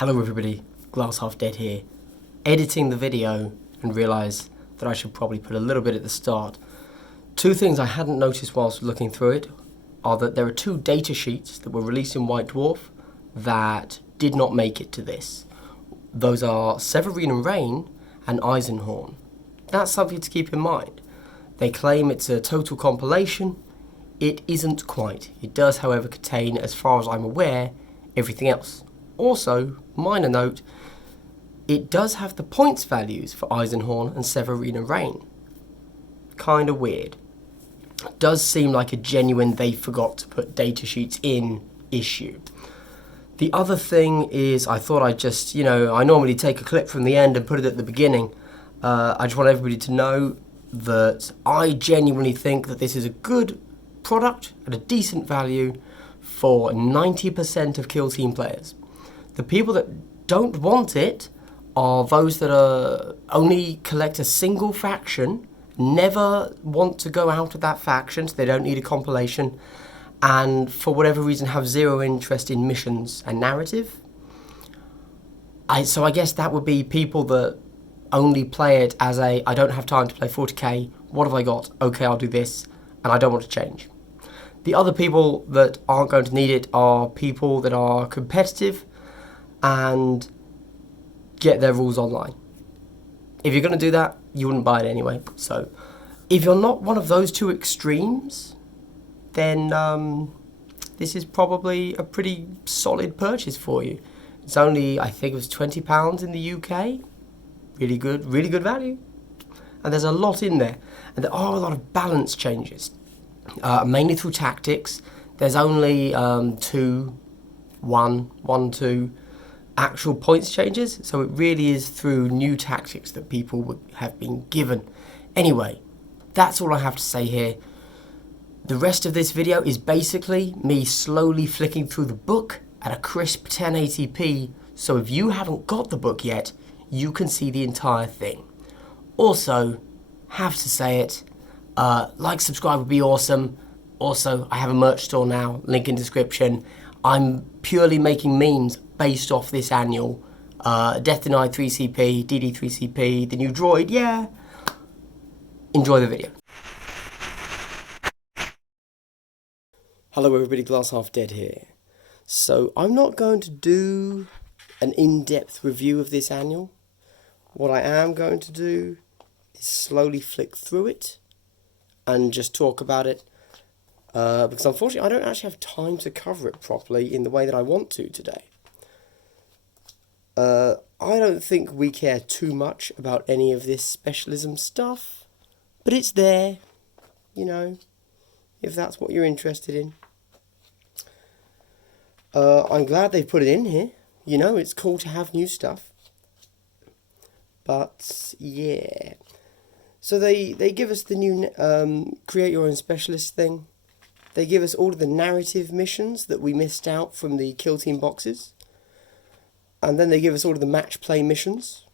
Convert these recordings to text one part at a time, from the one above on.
Hello everybody, Glass Half Dead here, editing the video and realised that I should probably put a little bit at the start. Two things I hadn't noticed whilst looking through it are that there are two data sheets that were released in White Dwarf that did not make it to this. Those are Severine and Rain and Eisenhorn. That's something to keep in mind. They claim it's a total compilation. It isn't quite. It does, however, contain, as far as I'm aware, everything else. Also, minor note, it does have the points values for Eisenhorn and Severine and Rain. Kinda weird. Does seem like a genuine they forgot to put data sheets in issue. The other thing is, I thought I'd just, I normally take a clip from the end and put it at the beginning. I just want everybody to know that I genuinely think that this is a good product at a decent value for 90% of Kill Team players. The people that don't want it are those that only collect a single faction, never want to go out of that faction, so they don't need a compilation, and for whatever reason have zero interest in missions and narrative. So I guess that would be people that only play it as I don't have time to play 40k, what have I got? Okay, I'll do this, and I don't want to change. The other people that aren't going to need it are people that are competitive and get their rules online. If you're going to do that, you wouldn't buy it anyway. So if you're not one of those two extremes, then this is probably a pretty solid purchase for you. It's only, I think it was £20 in the UK. Really good value. And there's a lot in there. And there are a lot of balance changes, mainly through tactics. There's only two actual points changes, so it really is through new tactics that people would have been given. Anyway, that's all I have to say here. The rest of this video is basically me slowly flicking through the book at a crisp 1080p, so if you haven't got the book yet, you can see the entire thing. Also, have to say it, like, subscribe would be awesome. Also, I have a merch store now, link in description. I'm purely making memes based off this annual. Death Denied 3CP, DD 3CP, the new droid, yeah. Enjoy the video. Hello everybody, Glass Half Dead here. So I'm not going to do an in-depth review of this annual. What I am going to do is slowly flick through it and just talk about it. Because unfortunately I don't actually have time to cover it properly in the way that I want to today. I don't think we care too much about any of this specialism stuff, but it's there, if that's what you're interested in. I'm glad they've put it in here. It's cool to have new stuff. But, yeah. So they give us the new create your own specialist thing. They give us all of the narrative missions that we missed out from the Kill Team boxes. And then they give us all of the match play missions.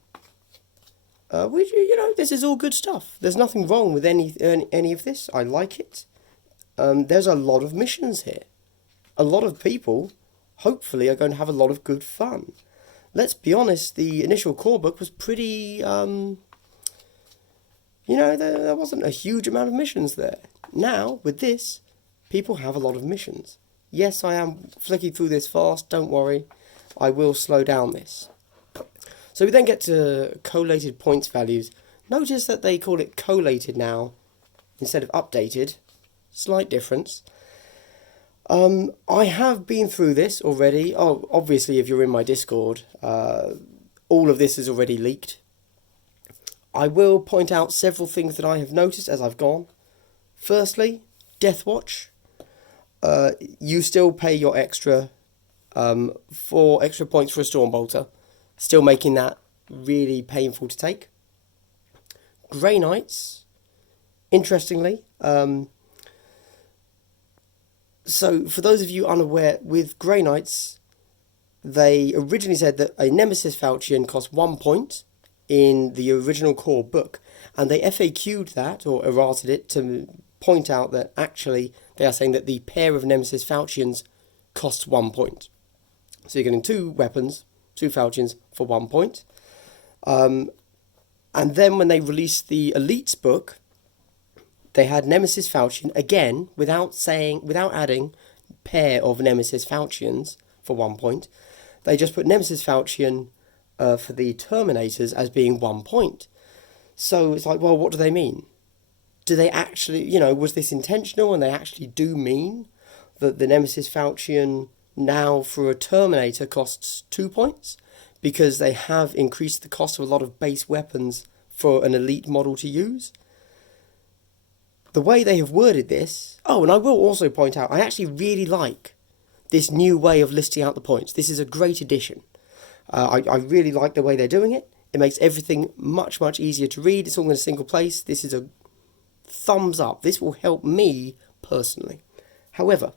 Which, this is all good stuff. There's nothing wrong with any of this. I like it. There's a lot of missions here. A lot of people, hopefully, are going to have a lot of good fun. Let's be honest, the initial core book was pretty, there wasn't a huge amount of missions there. Now, with this, people have a lot of missions. Yes, I am flicking through this fast, don't worry. I will slow down this. So we then get to collated points values. Notice that they call it collated now instead of updated. Slight difference. I have been through this already. Oh, obviously, if you're in my Discord, all of this is already leaked. I will point out several things that I have noticed as I've gone. Firstly, Death Watch. You still pay your extra 4 extra points for a Stormbolter. Still making that really painful to take. Grey Knights. Interestingly, so, for those of you unaware, with Grey Knights, they originally said that a Nemesis Falchion cost 1 point in the original core book, and they FAQ'd that, or errated it, to point out that actually they are saying that the pair of Nemesis Falchions costs 1 point. So you're getting 2 weapons 2 falchions for 1 point. And then when they released the Elites book, they had Nemesis Falchion again without adding pair of Nemesis Falchions for 1 point. They just put Nemesis Falchion for the Terminators as being 1 point. So it's like, well, what do they mean? Do they actually, was this intentional and they actually do mean that the Nemesis Falchion now for a Terminator costs 2 points? Because they have increased the cost of a lot of base weapons for an elite model to use? The way they have worded this... Oh, and I will also point out, I actually really like this new way of listing out the points. This is a great addition. I really like the way they're doing it. It makes everything much, much easier to read. It's all in a single place. This is a thumbs up. This will help me personally. However,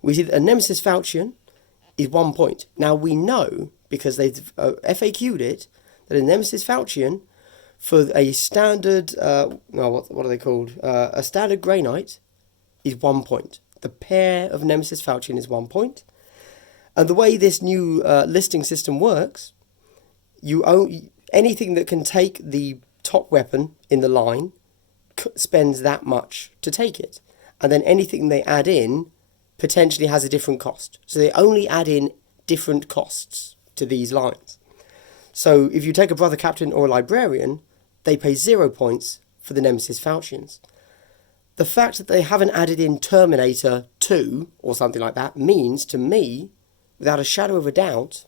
we see that a Nemesis Falchion is 1 point. Now we know, because they've FAQ'd it, that a Nemesis Falchion for a standard, what are they called? A standard Grey Knight is 1 point. The pair of Nemesis Falchion is 1 point. And the way this new listing system works, anything that can take the top weapon in the line spends that much to take it. And then anything they add in potentially has a different cost. So they only add in different costs to these lines. So if you take a Brother Captain or a Librarian, they pay 0 points for the Nemesis Falchions. The fact that they haven't added in Terminator 2 or something like that means to me, without a shadow of a doubt,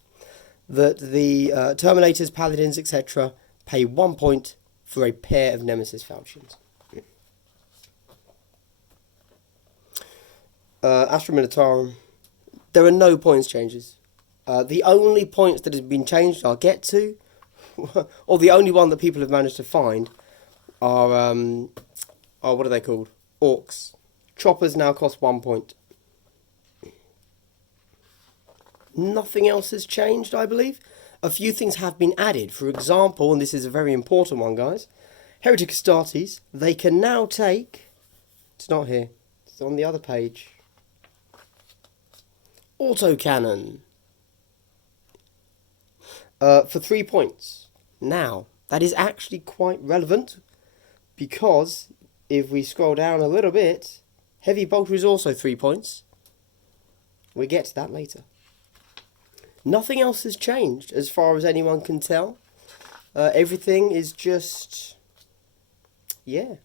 that the Terminators, Paladins, etc. pay 1 point for a pair of Nemesis Falchions. Astra Militarum, there are no points changes. The only points that have been changed I'll get to, or the only one that people have managed to find, are what are they called? Orcs. Choppers now cost 1 point. Nothing else has changed, I believe. A few things have been added. For example, and this is a very important one, guys, Heretic Astartes, they can now take... It's not here. It's on the other page. Autocannon. For 3 points. Now, that is actually quite relevant, because if we scroll down a little bit, Heavy Bolter is also 3 points. We'll get to that later. Nothing else has changed as far as anyone can tell. Everything is just... yeah.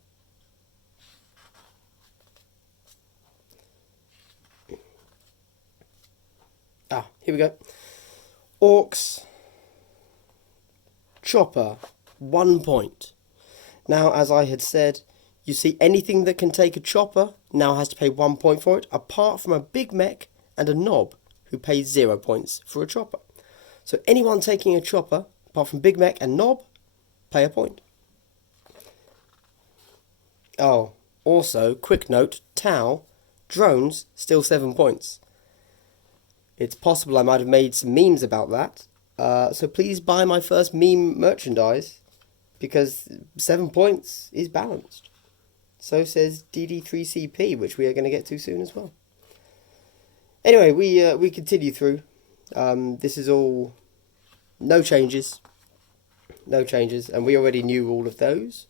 Here we go. Orcs. Chopper. 1 point. Now, as I had said, you see anything that can take a chopper now has to pay 1 point for it, apart from a big mech and a knob, who pays 0 points for a chopper. So anyone taking a chopper, apart from Big Mech and Knob, pay a point. Oh, also, quick note, Tau, drones, still 7 points. It's possible I might have made some memes about that, so please buy my first meme merchandise, because 7 points is balanced. So says DD3CP, which we are going to get to soon as well. Anyway, we continue through. This is all no changes, and we already knew all of those.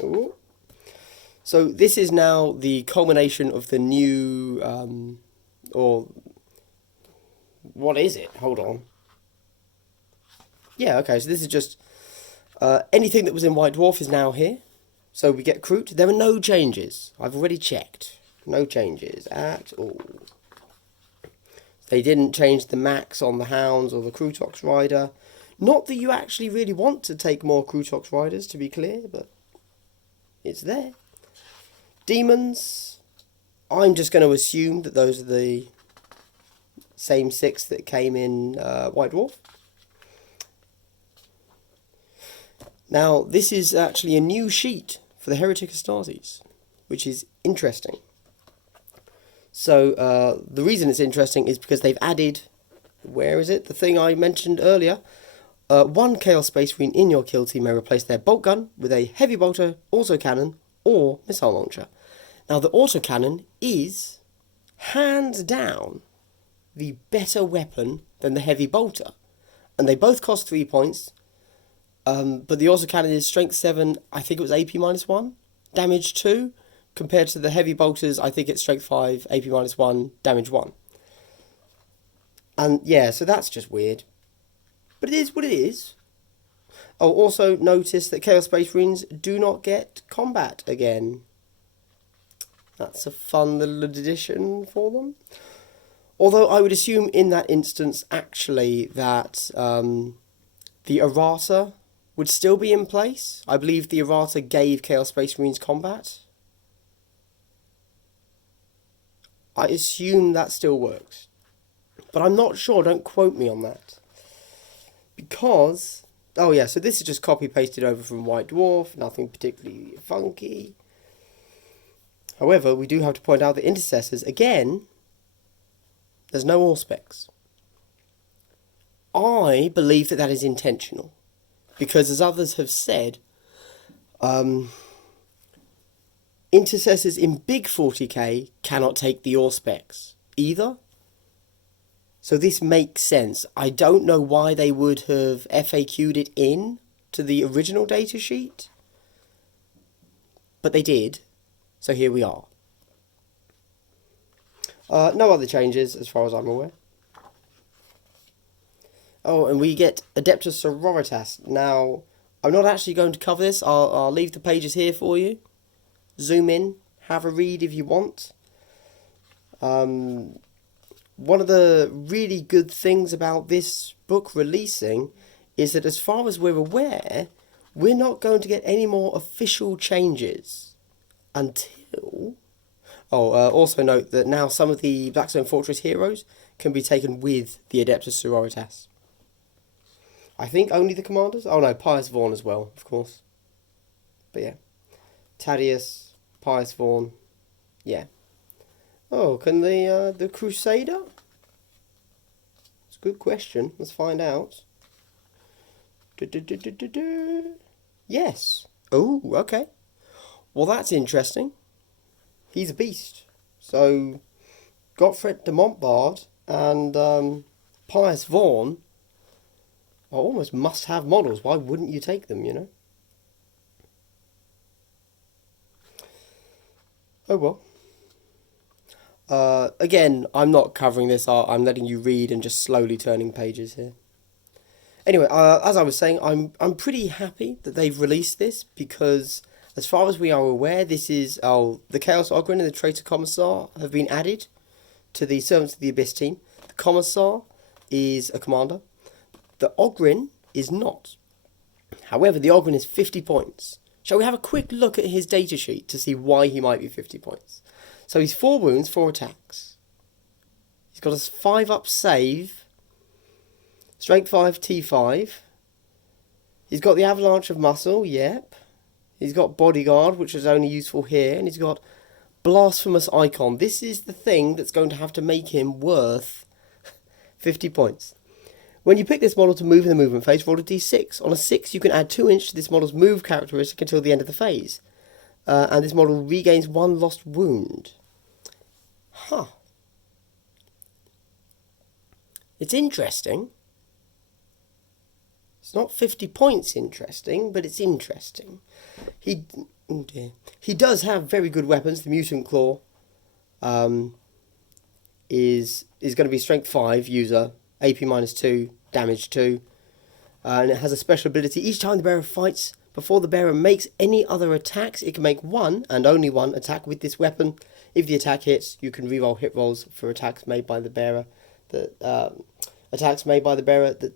Ooh. So this is now the culmination of the new, or what is it? Hold on. Yeah, okay. So this is just anything that was in White Dwarf is now here. So we get Kroot. There are no changes. I've already checked. No changes at all. They didn't change the max on the Hounds or the Krutox Rider. Not that you actually really want to take more Krutox Riders, to be clear, but it's there. Demons. I'm just going to assume that those are the same 6 that came in White Dwarf. Now, this is actually a new sheet for the Heretic Astartes, which is interesting. So, the reason it's interesting is because they've added, where is it? The thing I mentioned earlier. 1 Chaos Space Marine in your kill team may replace their bolt gun with a heavy bolter, autocannon, or missile launcher. Now, the autocannon is, hands down, the better weapon than the heavy bolter. And they both cost 3 points. But the auto cannon is strength 7, I think it was AP -1, damage 2. Compared to the heavy bolters, I think it's strength 5, AP -1, damage 1. And yeah, so that's just weird. But it is what it is. Oh, also notice that Chaos Space Marines do not get combat again. That's a fun little addition for them. Although I would assume in that instance, actually, that the errata would still be in place. I believe the errata gave Chaos Space Marines combat. I assume that still works. But I'm not sure, don't quote me on that. Because, oh yeah, so this is just copy-pasted over from White Dwarf, nothing particularly funky. However, we do have to point out that intercessors, again, there's no Auspex. I believe that that is intentional. Because as others have said, intercessors in big 40k cannot take the Auspex either. So this makes sense. I don't know why they would have FAQ'd it in to the original datasheet. But they did. So here we are. No other changes as far as I'm aware. Oh, and we get Adeptus Sororitas. Now, I'm not actually going to cover this. I'll leave the pages here for you. Zoom in, have a read if you want. One of the really good things about this book releasing is that as far as we're aware, we're not going to get any more official changes until... Oh, also note that now some of the Blackstone Fortress heroes can be taken with the Adeptus Sororitas. I think only the commanders? Oh no, Pius Vaughn as well, of course. But yeah. Thaddeus, Pius Vaughn, yeah. Oh, can the Crusader? It's a good question. Let's find out. Yes. Oh, okay. Well, that's interesting. He's a beast. So, Gottfried de Montbard and Pius Vaughn are almost must-have models. Why wouldn't you take them, you know? Oh well. Again, I'm not covering this. I'm letting you read and just slowly turning pages here. Anyway, as I was saying, I'm pretty happy that they've released this because, as far as we are aware, this is the Chaos Ogryn and the Traitor Commissar have been added to the Servants of the Abyss team. The Commissar is a commander. The Ogryn is not. However, the Ogryn is 50 points. Shall we have a quick look at his datasheet to see why he might be 50 points? So he's 4 wounds, 4 attacks. He's got a 5-up save. Strength 5, T5. He's got the Avalanche of Muscle, yep. He's got Bodyguard, which is only useful here. And he's got Blasphemous Icon. This is the thing that's going to have to make him worth 50 points. When you pick this model to move in the movement phase, roll a d6. On a 6, you can add 2 inch to this model's move characteristic until the end of the phase. And this model regains 1 lost wound. Huh. It's interesting. It's not 50 points interesting, but it's interesting. He does have very good weapons. The Mutant Claw is going to be Strength 5 user, AP -2, damage 2. And it has a special ability. Each time the bearer fights, before the bearer makes any other attacks, it can make 1 and only 1 attack with this weapon. If the attack hits, you can reroll hit rolls for attacks made by the bearer that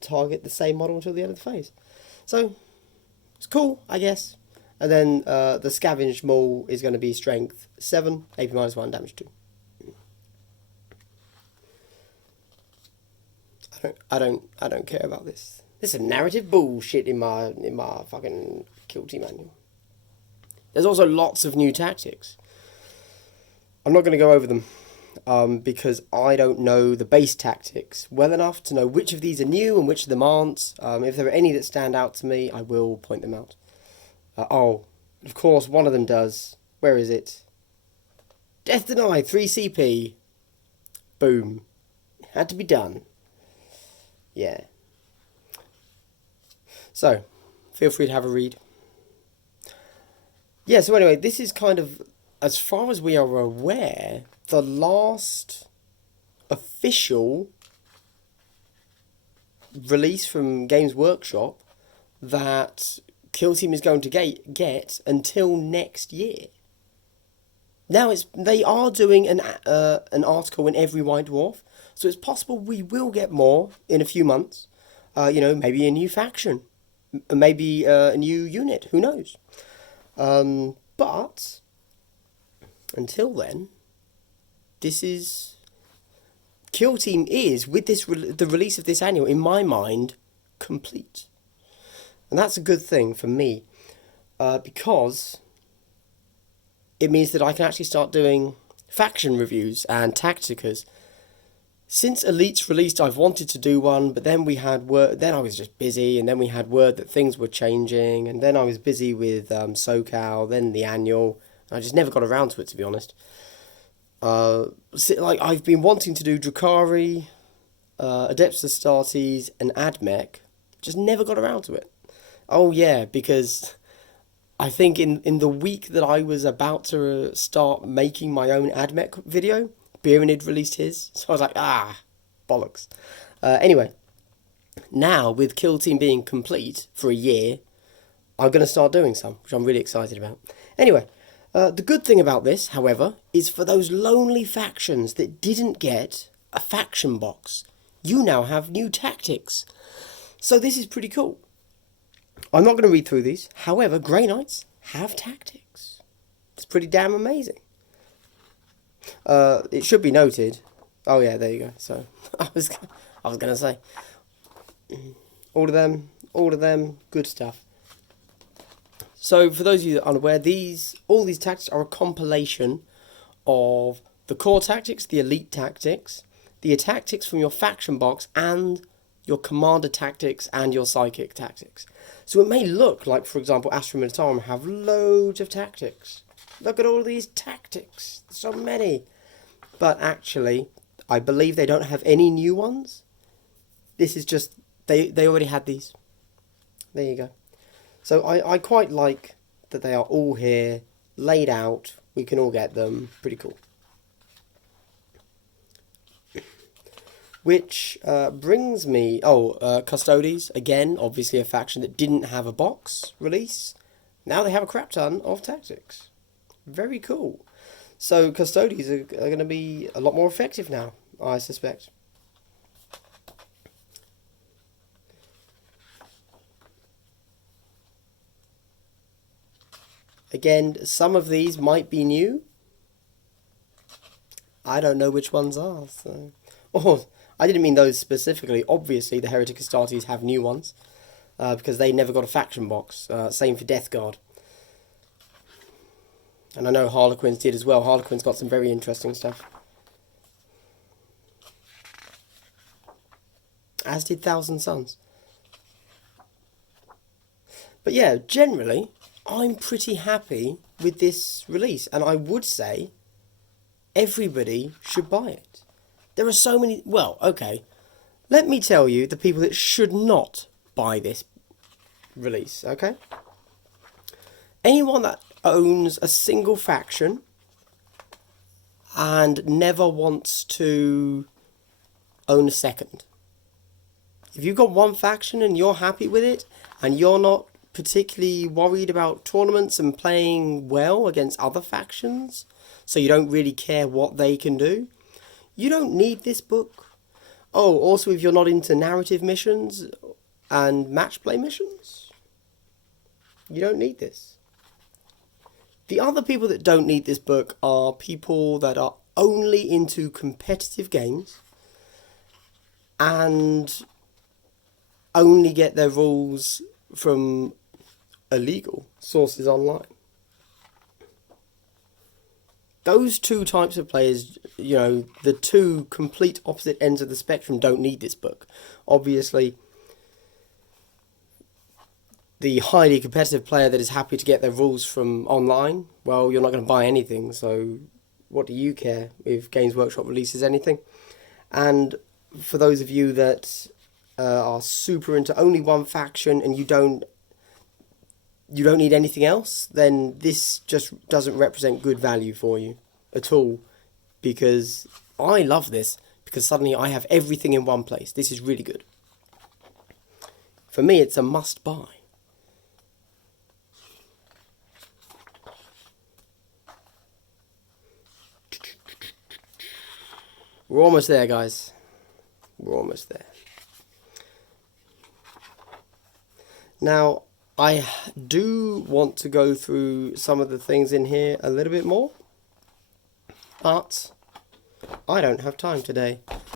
target the same model until the end of the phase. So it's cool, I guess. And then the Scavenged Maul is going to be Strength 7, AP -1, damage 2. I don't care about this. This is narrative bullshit in my fucking kill team manual. There's also lots of new tactics. I'm not going to go over them because I don't know the base tactics well enough to know which of these are new and which of them aren't. If there are any that stand out to me, I will point them out. Of course, one of them does. Where is it? Death Denied, 3 CP. Boom. Had to be done. Yeah. So, feel free to have a read. Yeah, so anyway, this is kind of, as far as we are aware, the last official release from Games Workshop that Kill Team is going to get until next year. Now they are doing an article in every White Dwarf, so it's possible we will get more in a few months. Maybe a new faction, maybe a new unit. Who knows? But until then, this is Kill Team is with the release of this annual, in my mind, complete, and that's a good thing for me, because it means that I can actually start doing faction reviews and tacticas. Since Elite's released, I've wanted to do one, but then we had word. Then I was just busy, and then we had word that things were changing, and then I was busy with SoCal, then the annual. I just never got around to it, to be honest. I've been wanting to do Drukhari, Adeptus Astartes, and AdMech, just never got around to it. Oh yeah, because I think in the week that I was about to start making my own AdMech video, Beerin released his, so I was like, bollocks. Anyway, now with Kill Team being complete for a year, I'm going to start doing some, which I'm really excited about. Anyway, the good thing about this, however, is for those lonely factions that didn't get a faction box, you now have new tactics. So this is pretty cool. I'm not going to read through these, however, Grey Knights have tactics. It's pretty damn amazing. It should be noted. Oh yeah, there you go. So I was gonna say, all of them, good stuff. So for those of you that are unaware, all these tactics are a compilation of the core tactics, the elite tactics, the tactics from your faction box, and your commander tactics and your psychic tactics. So it may look like, for example, Astra Militarum have loads of tactics. Look at all these tactics. So many. But actually, I believe they don't have any new ones. This is just, they already had these. There you go. So I quite like that they are all here, laid out. We can all get them. Pretty cool. Which brings me... Custodes. Again, obviously a faction that didn't have a box release. Now they have a crap ton of tactics. Very cool. So Custodes are going to be a lot more effective now, I suspect. Again, some of these might be new. I don't know which ones are. So. Oh, I didn't mean those specifically. Obviously, the Heretic Astartes have new ones. Because they never got a faction box. Same for Death Guard. And I know Harlequins did as well. Harlequins got some very interesting stuff. As did Thousand Suns. But yeah, generally, I'm pretty happy with this release. And I would say everybody should buy it. There are so many... Well, okay. Let me tell you the people that should not buy this release, okay? Anyone that owns a single faction and never wants to own a second. If you've got one faction and you're happy with it and you're not particularly worried about tournaments and playing well against other factions, so you don't really care what they can do, you don't need this book. Oh, also if you're not into narrative missions and match play missions, you don't need this. The other people that don't need this book are people that are only into competitive games and only get their rules from illegal sources online. Those two types of players, you know, the two complete opposite ends of the spectrum, don't need this book. Obviously, the highly competitive player that is happy to get their rules from online, well, you're not going to buy anything, so what do you care if Games Workshop releases anything? And for those of you that are super into only one faction and you don't need anything else, then this just doesn't represent good value for you at all. Because I love this, because suddenly I have everything in one place. This is really good. For me, it's a must buy. We're almost there, guys. We're almost there. Now, I do want to go through some of the things in here a little bit more, but I don't have time today.